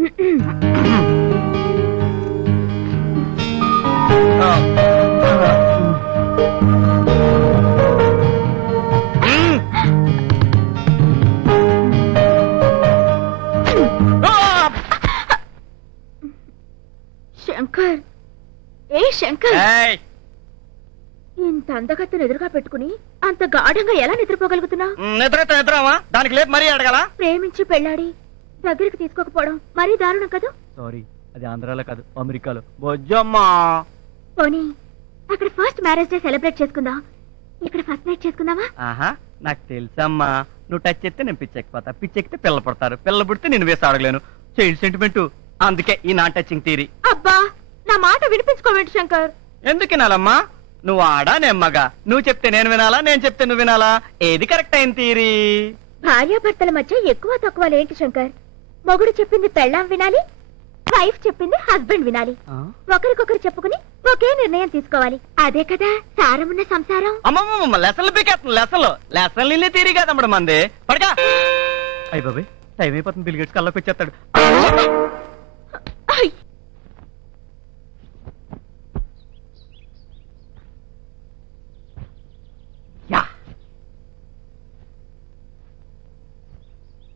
శంకర్, ఏ శంకర్, ఇంత అందగత్తెను ఎదురుగా పెట్టుకుని అంత గాఢంగా ఎలా నిద్రపోగలుగుతున్నా? నిద్రమా దానికి లేదు మరీ అడగల. ప్రేమించి పెళ్ళాడి దగ్గరికి తీసుకోకపోవడం మరీ దారుణం కదా. సారీ, అది ఆంధ్రాలో కాదు అమెరికాలో. బొజ్జమ్మా పోనీ అక్కడ ఫస్ట్ మ్యారేజ్ డే సెలబ్రేట్ చేసుకుందాం, ఇక్కడ ఫస్ట్ నైట్ చేసుకుందామా? ఆహా, నాకు తెలుసమ్మా, నువ్వు టచ్ చేస్తే నేను పిచ్చెక్కిపోతా, పిచ్చెక్కితే పిల్ల పడతారు, పిల్ల పుడితే నేను వేసి అడగలేను. చైల్డ్ సెంటిమెంట్, అందుకే ఈ నాన్ టచింగ్ థియరీ. అబ్బా, నా మాట వినిపించుకోవేంటి శంకర్? ఎందుకు వినాలమ్మా? నువ్వు ఆడా నెమ్మగా, నువ్వు చెప్తే నేను వినాలా, నేను చెప్తే నువ్వు వినాలా? ఏది కరెక్ట్ అయిన థియరీ? భార్యాభర్తల మధ్య ఎక్కువ తక్కువలేంటి శంకర్? మొగుడు చెప్పింది పెళ్ళాం వినాలి, వైఫ్ చెప్పింది హస్బెండ్ వినాలి. ఒకరికొకరు చెప్పుకుని ఒకే నిర్ణయం తీసుకోవాలి. అదే కదా సారమున్న సంసారం. అమ్మమ్మ, లెసన్లు పీకేస్తుంది, లెసన్లు ఇల్లే థియరీ కాదమ్మడు మంది. పడగా అయ్యి బాబాయ్, టైం అయిపోతుంది, బిల్గేట్స్ కల్లోకి వచ్చేస్తాడు.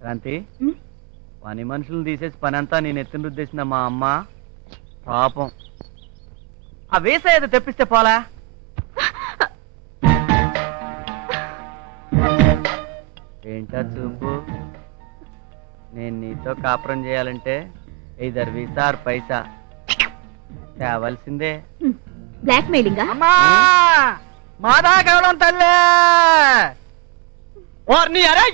క్రాంతి, పని మనుషులను తీసేసి పని అంతా నేను ఎత్తున రుద్దేసిన మా అమ్మ పాపం. ఆ వేసేది తెప్పిస్తే పోలా? ఏంటా చూపు? నేను నీతో కాపురం చేయాలంటే ఇద్దరు వీసా ఆర్ పైసా తేవాల్సిందే. బ్లాక్ మెయిలింగ్ మాదా కేవలం తల్లే. అరే,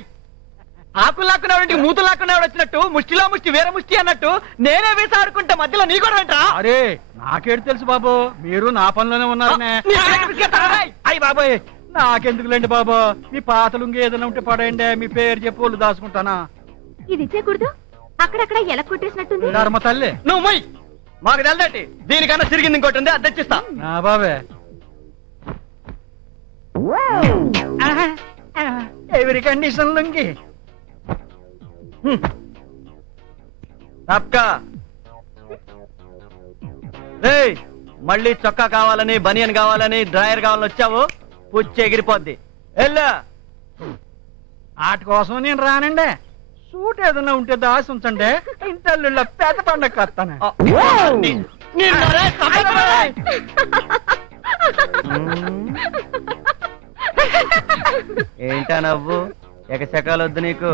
ఆకులు లాక్కున్నాడు, మూతులు లాక్కున్నాడు వచ్చినట్టు, ముష్టిలో ముష్టి వేరే ముష్టి అన్నట్టు నేనే వేసి ఆడుకుంటా, మధ్యలో నీ కూడా వెంటరా? అరే, నాకేడు తెలుసు బాబు, మీరు నా పనిలోనే ఉన్నారనే. అయ్యి బాబోయ్, నాకెందుకులేండి బాబు, మీ పాతలుంగి ఏదైనా ఉంటే పడేయండి, మీ పేరు చెప్పి వాళ్ళు దాచుకుంటానా. ఇది ఇచ్చేకూడదు, అక్కడక్కడ ఎలా కొట్టేసినట్టుంది. ధర్మ తల్లి నువ్వు మొయ్, మాకు తెలదటి. దీనికన్నా తిరిగింది ఇంకోటి ఉంది, అది తెచ్చిస్తా. నా బాబే ఎవరి కండిషన్ లుంగి తప్పకా. రేయ్, మళ్ళీ చొక్కా కావాలని, బనియన్ కావాలని, డ్రాయర్ కావాలని వచ్చావు, పుచ్చి ఎగిరిపోద్ది. ఎల్లా వాటి కోసం నేను రానండి. సూట్ ఏదైనా ఉంటే దాసి ఉంచండి, ఇంటల్లుళ్ళ పెద్ద పండగ వస్తాను. ఏంటా నవ్వు? ఎకశకాలొద్దు నీకు.